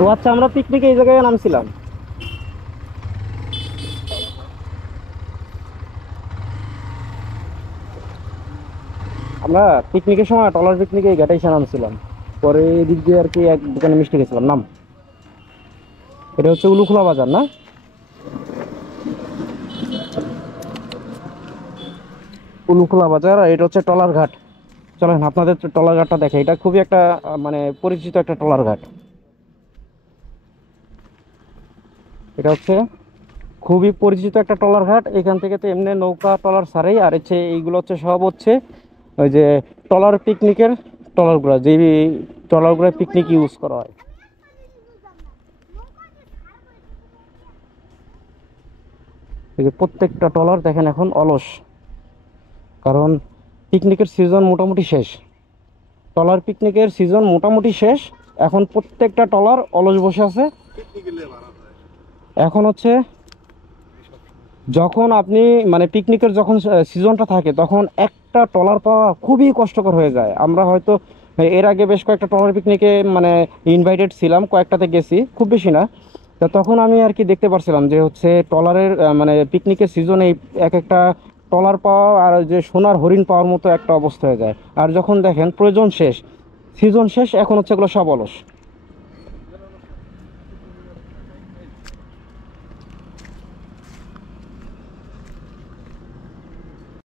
ও আচ্ছা, আমরা পিকনিকে এই জায়গায় নামছিলাম। আমরা পিকনিকের সময় টলার পিকনিকে এই ঘাটে এসে নামছিলাম। পরে এদিক দিয়ে আর কি এক দোকানে মিষ্টি খেয়েছিলাম নাম। এটা হচ্ছে উলুখোলা বাজার না? উলুখোলা বাজার, আর এটা হচ্ছে টলার ঘাট। চলেন আপনাদের টলার ঘাটটা দেখে, এটা খুবই একটা মানে পরিচিত একটা টলার ঘাট। এটা হচ্ছে খুবই পরিচিত একটা টলার ঘাট। এখান থেকে তো এমনি নৌকা টলার ছাড়েই, আর হচ্ছে এইগুলো হচ্ছে সব হচ্ছে ওই যে টলার পিকনিকের টলারগুলো, যে টলারগুলো পিকনিক ইউজ করা হয়। এই যে প্রত্যেকটা টলার দেখেন এখন অলস, কারণ পিকনিকের সিজন মোটামুটি শেষ। টলার পিকনিকের সিজন মোটামুটি শেষ। এখন প্রত্যেকটা টলার অলস বসে আছে। এখন হচ্ছে যখন আপনি মানে পিকনিকের যখন সিজনটা থাকে, তখন একটা ট্রলার পাওয়া খুবই কষ্টকর হয়ে যায়। আমরা হয়তো এর আগে বেশ কয়েকটা ট্রলার পিকনিকে মানে ইনভাইটেড ছিলাম, কয়েকটাতে গেছি, খুব বেশি না। তো তখন আমি আর কি দেখতে পারছিলাম যে হচ্ছে ট্রলারের মানে পিকনিকের সিজনে এক একটা ট্রলার পাওয়া আর যে সোনার হরিণ পাওয়ার মতো একটা অবস্থা হয়ে যায়। আর যখন দেখেন প্রয়োজন শেষ, সিজন শেষ, এখন হচ্ছে এগুলো সব অলস।